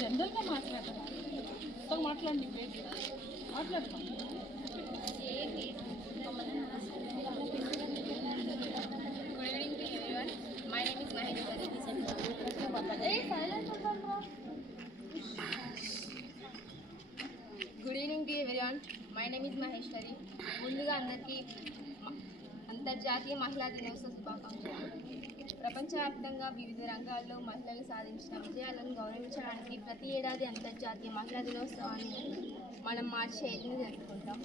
జనరల్గా మాట్లాడండి మాట్లాడతాం. Good evening to everyone. My name is Maheshwari. ముందుగా అందరికీ అంతర్జాతీయ మహిళా దినోత్సవ శుభాకాంక్షలు. ప్రపంచవ్యాప్తంగా వివిధ రంగాల్లో మహిళలు సాధించిన విజయాలను గౌరవించడానికి ప్రతి ఏడాది అంతర్జాతీయ మహిళా దినోత్సవాన్ని మనం మార్చి 5న జరుపుకుంటాం.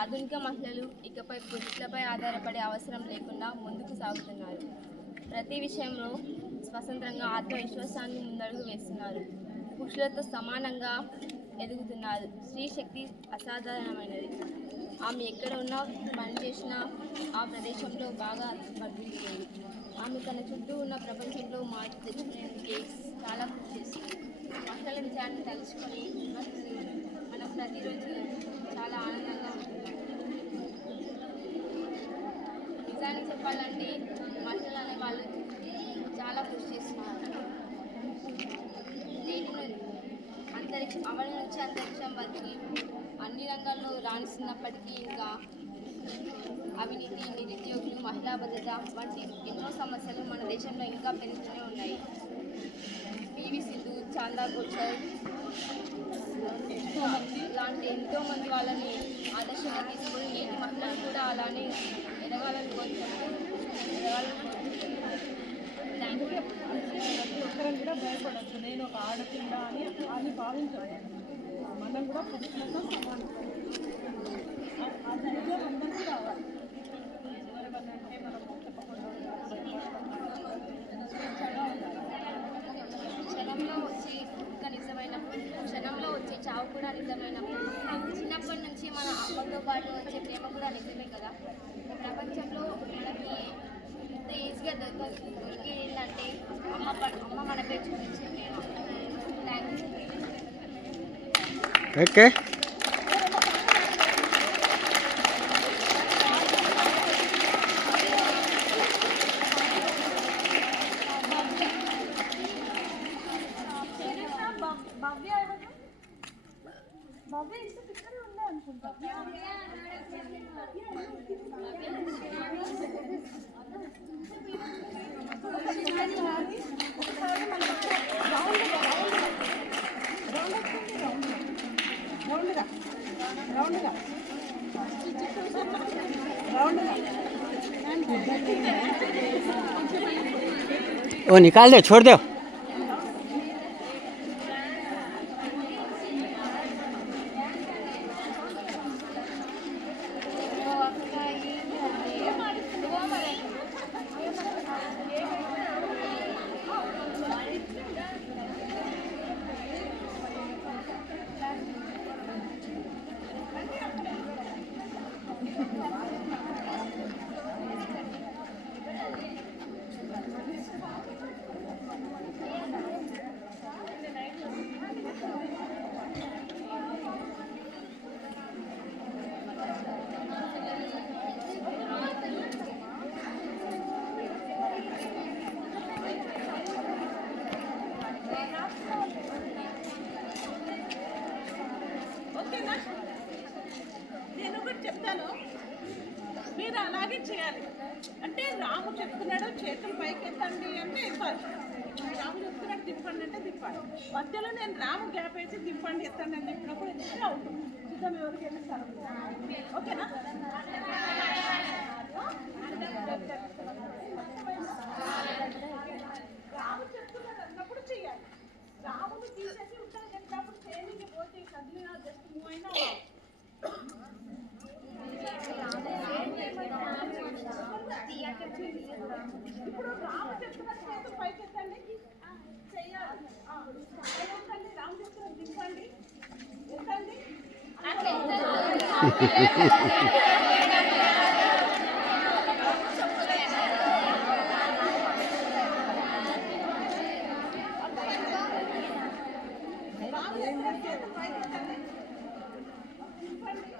ఆధునిక మహిళలు ఇకపై పురుషులపై ఆధారపడే అవసరం లేకుండా ముందుకు సాగుతున్నారు. ప్రతి విషయంలో స్వతంత్రంగా ఆత్మవిశ్వాసాన్ని ముందడుగు వేస్తున్నారు. పురుషులతో సమానంగా ఎదుగుతున్నారు. స్త్రీ శక్తి అసాధారణమైనది. ఆమె ఎక్కడ ఉన్నా పనిచేసినా ఆ ప్రదేశంలో బాగా వర్ధిల్లుతుంది. ఆమె తన చుట్టూ ఉన్న ప్రపంచంలో మార్పు తెచ్చుకునేందుకు చాలా కృషి చేస్తుంది. మహిళల విజయాన్ని తలుచుకొని మనం ప్రతిరోజు చాలా ఆనందంగా ఉంటున్నాం. నిజానికి చెప్పాలంటే మహిళలు అనే వాళ్ళు చాలా కృషి చేస్తున్నారు. అవని నుంచి అంతరిక్షం వరకు అన్ని రంగాల్లో రాణిస్తున్నప్పటికీ ఇంకా అవినీతి, నిరుద్యోగులు, మహిళా భద్రత వంటి ఎన్నో సమస్యలు మన దేశంలో ఇంకా పెరుగుతూనే ఉన్నాయి. పివి సింధు, చాందా కోచర్ లాంటి ఎంతోమంది వాళ్ళని ఆదర్శంగా తీసుకొని నేటి మహిళలు కూడా అలానే ఎదగాలని కోరుకుంటున్నాను. ప్రతి ఒక్కరం కూడా భయపడద్దు. నేను ఒక ఆడపిల్ల అని భావించాలి. మనం కూడా పురుషులతో సమానం. ఆ ధైర్యం అందరికీ రావాలి. ఎవరివన్నంటే మనం చెప్పకుండా క్షణంలో వచ్చే చావు కూడా నిజమైనప్పుడు చిన్నప్పటి నుంచి మన అమ్మతో పాటు వచ్చే ప్రేమ కూడా నిజమే కదా. ప్రపంచంలో మనకి ఇంత ఈజీగా దొరికేందంటే అమ్మ మన పేరు చూపించే ప్రేమ. Thank you. ఓకే. భవ్య ఇంత పిక్కడే ఉండే అనుకుంటా. वो निकाल दे, छोड़ दो. నేను ఒకటి చెప్తాను, మీరు అలాగే చేయాలి. అంటే రాము చెప్తున్నాడు చేతులు పైకి ఎత్తండి అంటే ఇవ్వాలి. రాము చెప్తున్నాడు దింపండి అంటే దింపాలి. మధ్యలో నేను రాము గ్యాప్ వేసి దింపండి ఎత్తండి అని చెప్పినప్పుడు ఎందుకంటే అవుతుంది. చూద్దాం ఎవరికి వెళ్ళిస్తారు. ఓకేనా? రాము చెప్తున్నాడు అన్నప్పుడు చెయ్యాలి. రాముని తీసేసి ఉంటాను కనుక అప్పుడు చేయడానికి పోతే కదిలినా జస్ట్ మూవ్ అయినా ఇప్పుడు రాము చెప్తున్న చేతులు పైకి ఎత్తండి చెయ్యాలి. రాము చెప్తున్న దింపండి ఎత్తండి. రాము చెప్తున్న చేతులు పైకి ఎత్తండి దింపండి.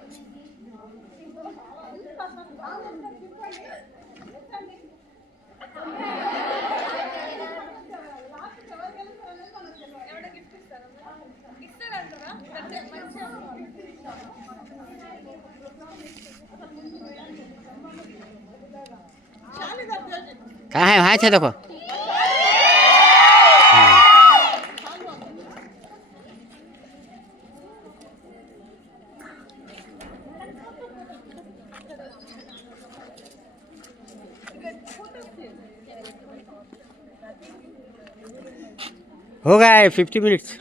कहाँ है वहाँ से देखो हो गया है 50 मिनट्स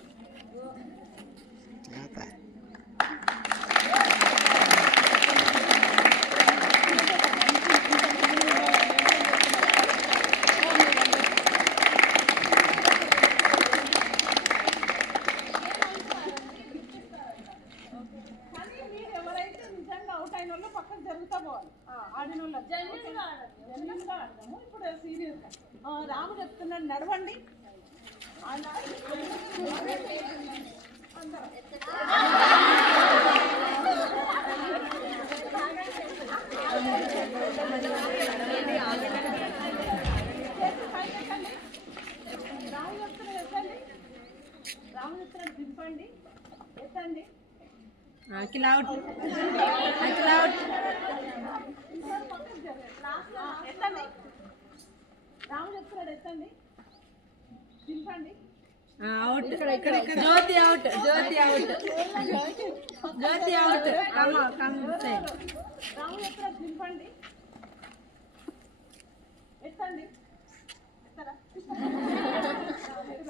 కానీ మీరు ఎవరైతే నిజంగా అవుట్ అయిన వాళ్ళు పక్కన జరుగుతా పోవాలి ఆడిన వాళ్ళు జెన్యున్గా ఆడదాము ఇప్పుడు సీరియస్గా రాము చెప్తున్నాడు నడవండి రాము చెప్తున్నాడు ఎత్తండి రాము చెప్తున్నాడు దింపండి ఎత్తండి అఖిల్ అవుట్ అఖిల్ అవుట్ ఎత్తండి రాము చెప్తున్నాడు ఎత్తండి దింపండి అవుట్ జ్యోతి అవుట్ జ్యోతి అవుట్ జ్యోతి అవుట్ కమ్ కమ్ సైడ్ రాము చెప్తున్నాడు దింపండి ఎత్తండి ఎత్తరా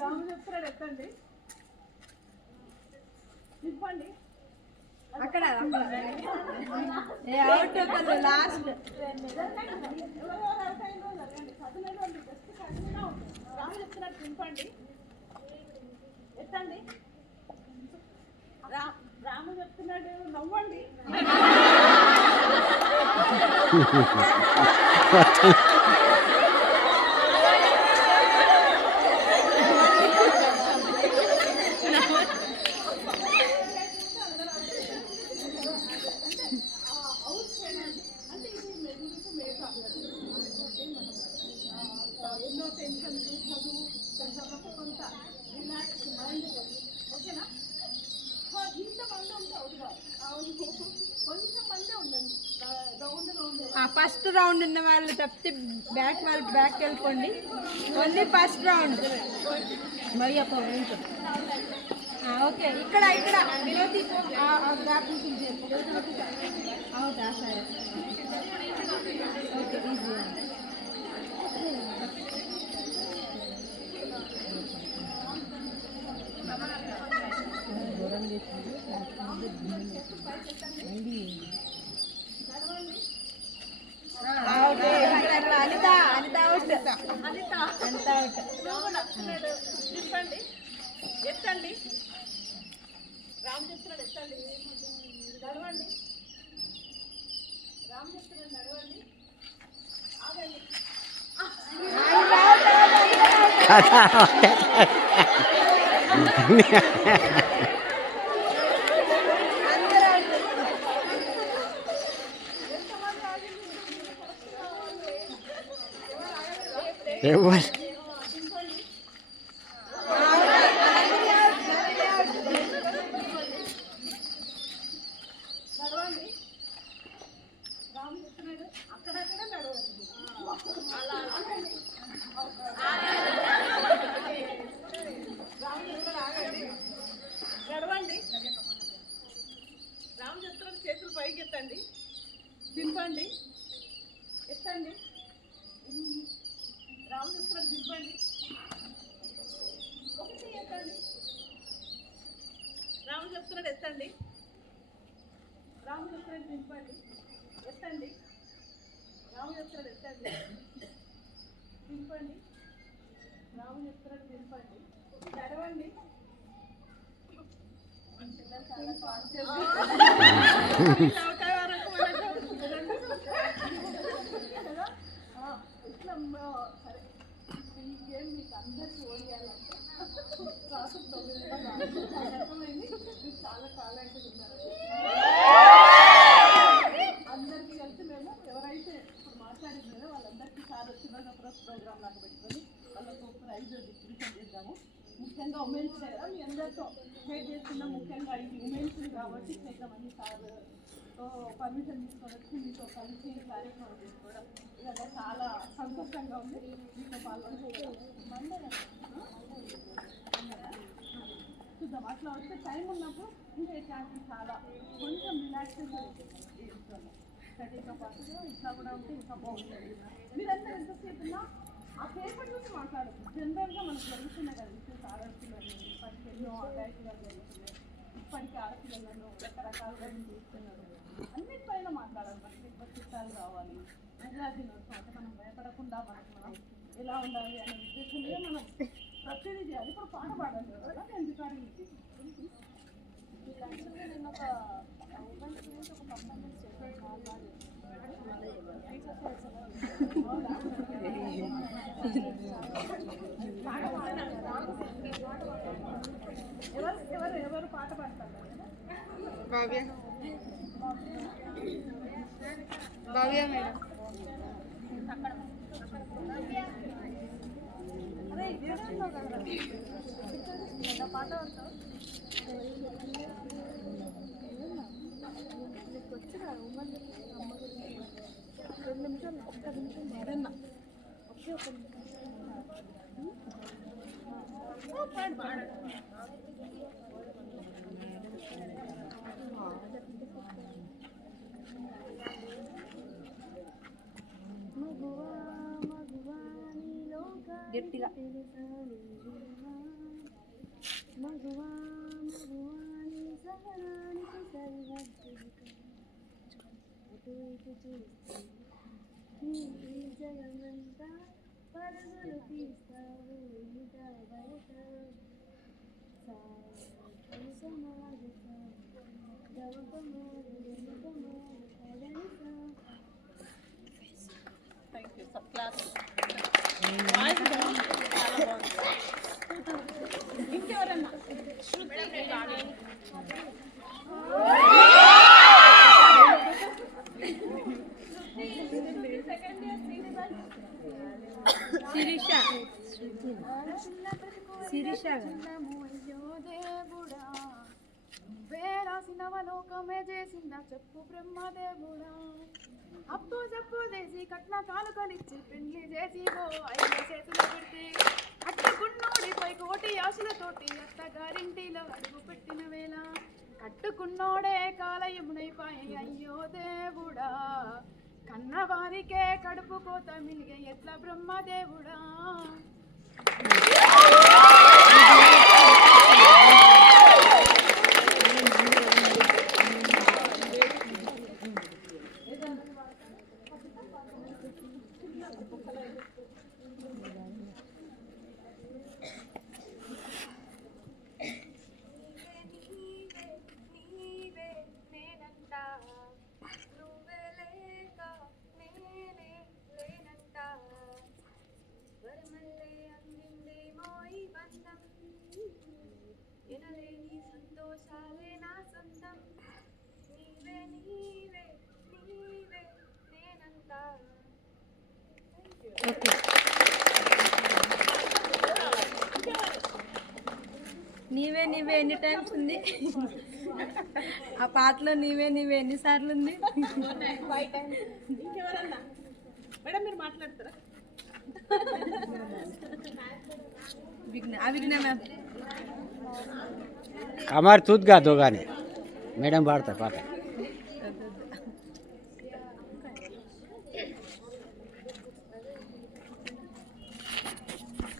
రాము చెప్తున్నాడు ఎత్తండి దింపండి అక్కడ ఏ అవుట్ కొంచెం లాస్ట్ రాము చెప్తున్నాడు దింపండి ఎత్తండి రాము చెప్తున్నాడు నవ్వండి అంటే ఇది మెరుగుకు మేకప్ ఎన్నో టెన్షన్ చదువు చదువు కొంత రిలాక్స్ మైండ్ ఓకేనా ఇంతమంది ఉంటే అవుట్ కాదు కొంచెం మందే ఉండండి రౌండ్గా ఉండే ఫస్ట్ రౌండ్ ఉన్న వాళ్ళు తప్పితే బ్యాక్ వాళ్ళు బ్యాక్ వెళ్ళిపోండి ఓన్లీ ఫస్ట్ రౌండ్ మరి ఓకే ఇక్కడ ఇక్కడ వినోది గ్యాప్ నుంచి అవుతా సరే okay easy Anitha Anitha out Anitha out దింపండి ఎత్తండి రామ్ చెప్తున్నాడు ఎత్తండి నడవండి రామ్ చెప్తున్నాడు నడవండి ఆగండి నడవండి రామ్ చెప్తున్నాడు అక్కడక్కడ నడవండి అలా రామ్ చెప్తున్నాడు ఆగండి నడవండి రామ్ చెప్తున్నాడు చేతులు పైకి ఎత్తండి దింపండి ఎత్తండి రామ్ చెప్తున్నాడు దింపండి ఒకటి ఎత్తండి రాము చెప్తున్నాడు ఎత్తండి రాము చెప్తున్నాడు దింపండి ఎత్తండి రాము చెప్తున్నాడు ఎత్తండి దింపండి రాము చెప్తున్నాడు దింపండి నడవండి చాలా కాన్షియస్ ఇట్లా సరే ఈ గేమ్ మీకు అందరికీ ఓడియాలంటే ప్రాసెస్ అర్థమైంది మీకు చాలా టాలెంట్ ఉన్నారు అందరికీ కలిసి మేము ఎవరైతే ప్రైజ్ డిస్ట్రిబ్యూషన్ చేద్దాము. ముఖ్యంగా ఉమెన్స్ కదా, మీ అందరితో షేర్ చేస్తున్నాం. ముఖ్యంగా ఇది ఉమెన్స్ కాబట్టి చేద్దామని సార్ పర్మిషన్ తీసుకొని వచ్చి మీతో కలిసి కార్యక్రమం చేసుకోవడం ఇదంతా చాలా సంతోషంగా ఉంది. మీతో పాల్గొనడం చూద్దాం. అట్లా వస్తే టైం ఉన్నప్పుడు ఇంకా ఇట్లాంటివి చాలా కొంచెం రిలాక్సేషన్ స్టడీతో పాటుగా ఇట్లా కూడా ఉంటే ఇంకా బాగుంటుంది. మీరంతా ఎంతసేపు ఉన్నా ఆ పేపర్ చూసి మాట్లాడదు. జనరల్గా మనకు జరుగుతున్నాయి కదా విషయాలు. ఆడపిల్లలు ఇప్పటికి ఎన్నో అటాచ్మెంట్ జరుగుతున్నాయి. ఇప్పటికీ ఆడపిల్లలను రకరకాలుగా చూస్తున్నారు. అన్నిటిపైన మాట్లాడాలి. మనకి ఎక్కువ చిట్టాలు కావాలి. మహిళా దినోత్సవం అంటే మనం భయపడకుండా మనం ఎలా ఉండాలి అనే ఉద్దేశంలో మనం ప్రతిదీ చేయాలి. ఇప్పుడు పాట పాడాలి కదా, నేను రికార్డింగ్ ఇచ్చి నేను ఒక ఉమెన్స్ గురించి ఒక పర్ఫార్మెన్స్ చేశాను. ఎవరు పాట పాడతారు? భవ్య మేడం. అదే ఇదే కదా పాట పాడతావు. వచ్చిన ఉమెన్ 2 నిమిషాలు, 1 నిమిషం ఏదన్నా ఒకే 1 నిమిషం గట్టిగా జగమంతా పరుగులు తీస్తావు బయట థ్యాంక్ యూ సార్. క్లాస్ ఇంకెవరన్నా శిరీష దేవుడా వేరాసినవలోకమే చేసిందా చెప్పు బ్రహ్మదేవుడా. అప్పు జప్పు చేసి కట్న కానుకలిచ్చి పెళ్లి చేసి ఐదు చేతులు పెడితే కట్టుకున్నోడిపై కోటి ఆశలతోటి అత్తగారింటిలో అడుగు పెట్టిన వేళ కట్టుకున్నోడే కాలయమునైపాయి అయ్యో దేవుడా. కన్నవారికే కడుపు కోత మిలిగే ఎట్లా బ్రహ్మదేవుడా. సంతోషాలే నా సొంతం నీవే నీవే నీవే నేనంతా. నీవే నీవే ఎన్ని టైమ్స్ ఉంది? ఆ పాటలో నీవే నీవే ఎన్నిసార్లు ఉంది? ఇంకెవరన్నా మేడం మీరు మాట్లాడతారా? విఘ్న మ్యామ్. हमार तूत गा दो गाने मैडम बाढ़ता पाता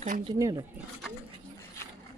कंटिन्यू रखिए.